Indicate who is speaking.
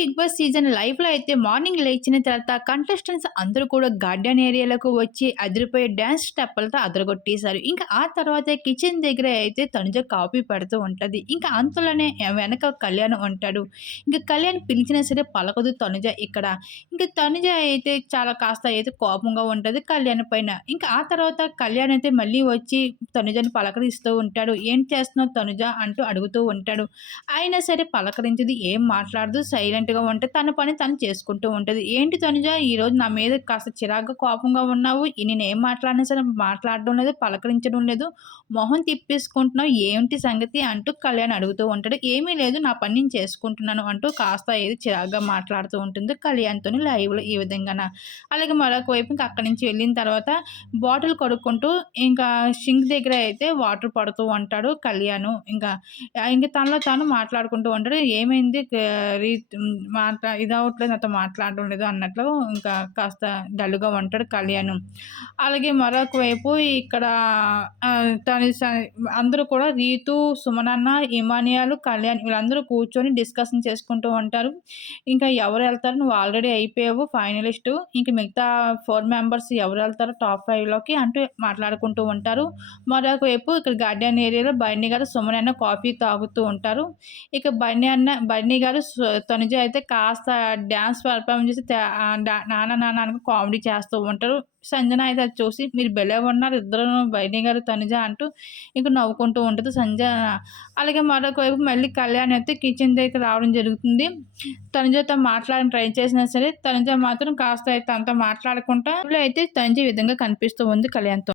Speaker 1: Big boss season లైవ్లో అయితే morning లేచిన తర్వాత కంటెస్టెంట్స్ అందరూ కూడా గార్డెన్ ఏరియాలకు వచ్చి అదిరిపోయే డ్యాన్స్ స్టెప్పులతో అదరగొట్టేశారు. ఇంకా ఆ తర్వాత కిచెన్ దగ్గర అయితే తనుజ కాపీ పెడుతూ ఉంటుంది. ఇంకా అంతలోనే వెనక కళ్యాణ్ ఉంటాడు. ఇంకా కళ్యాణ్ పిలిచినా సరే పలకదు తనుజ ఇక్కడ. ఇంకా తనుజ అయితే చాలా కాస్త అయితే కోపంగా ఉంటుంది కళ్యాణ్ పైన. ఇంకా ఆ తర్వాత కళ్యాణ్ అయితే మళ్ళీ వచ్చి తనుజని పలకరిస్తూ ఉంటాడు. ఏం చేస్తున్నావు తనుజ? అంటూ అడుగుతూ ఉంటాడు. అయినా సరే పలకరించదు ఏం మాట్లాడదు సైలెంట్ సైలెంట్గా ఉంటే తన పని తను చేసుకుంటూ ఉంటుంది. ఏంటి తనుజ? ఈరోజు నా మీద కాస్త చిరాగ్గా కోపంగా ఉన్నావు. నేను ఏం మాట్లాడినా సరే మాట్లాడడం లేదు పలకరించడం లేదు. మొహం తిప్పేసుకుంటున్నావు. ఏంటి సంగతి? అంటూ కళ్యాణ్ అడుగుతూ ఉంటాడు. ఏమీ లేదు నా పని నేను చేసుకుంటున్నాను అంటూ కాస్త ఏది చిరాగ్గా మాట్లాడుతూ ఉంటుంది కళ్యాణ్తో లైవ్లో ఈ విధంగా అలాగే మరొక వైపు ఇంకా అక్కడి నుంచి వెళ్ళిన తర్వాత బాటిల్ కడుక్కుంటూ ఇంకా సింక్ దగ్గర అయితే వాటర్ పడుతూ ఉంటాడు కళ్యాణ్. ఇంకా ఇంకా తనలో తాను మాట్లాడుకుంటూ ఉంటాడు. ఏమైంది? రీ మాట్లా ఇదవట్లేదు నాతో మాట్లాడడం లేదు అన్నట్లు ఇంకా కాస్త డల్గా ఉంటాడు కళ్యాణ్. అలాగే మరొక వైపు ఇక్కడ తన అందరూ కూడా రీతు సుమనన్న ఇమానియాలు కళ్యాణ్ వీళ్ళందరూ కూర్చొని డిస్కషన్ చేసుకుంటూ ఉంటారు. ఇంకా ఎవరు వెళ్తారు? నువ్వు ఆల్రెడీ అయిపోయావు ఫైనలిస్ట్. ఇంకా మిగతా ఫోర్ మెంబర్స్ ఎవరు వెళ్తారో టాప్ ఫైవ్లోకి అంటూ మాట్లాడుకుంటూ ఉంటారు. మరొక వైపు ఇక్కడ గార్డెన్ ఏరియాలో బన్నీ గారు సుమనన్న కాఫీ తాగుతూ ఉంటారు. ఇక బన్నీ అన్న బన్నీ గారు తనుజ అయితే కాస్త డ్యాన్స్ పర్ఫార్మెన్స్ చేసి నాన్న నాన్న అనుకు కామెడీ చేస్తూ ఉంటారు. సంజన అయితే అది చూసి మీరు బెలే ఉన్నారు ఇద్దరు బయట గారు తనుజ అంటూ ఇంకా నవ్వుకుంటూ ఉంటుంది సంజన. అలాగే మరొక వైపు మళ్ళీ కళ్యాణ్ అయితే కిచెన్ దగ్గరికి రావడం జరుగుతుంది. తనుజతో మాట్లాడడం ట్రై చేసినా సరే తనుజ మాత్రం కాస్త అయితే అంతా మాట్లాడుకుంటా అయితే తనుజ విధంగా కనిపిస్తూ ఉంది కళ్యాణ్తో.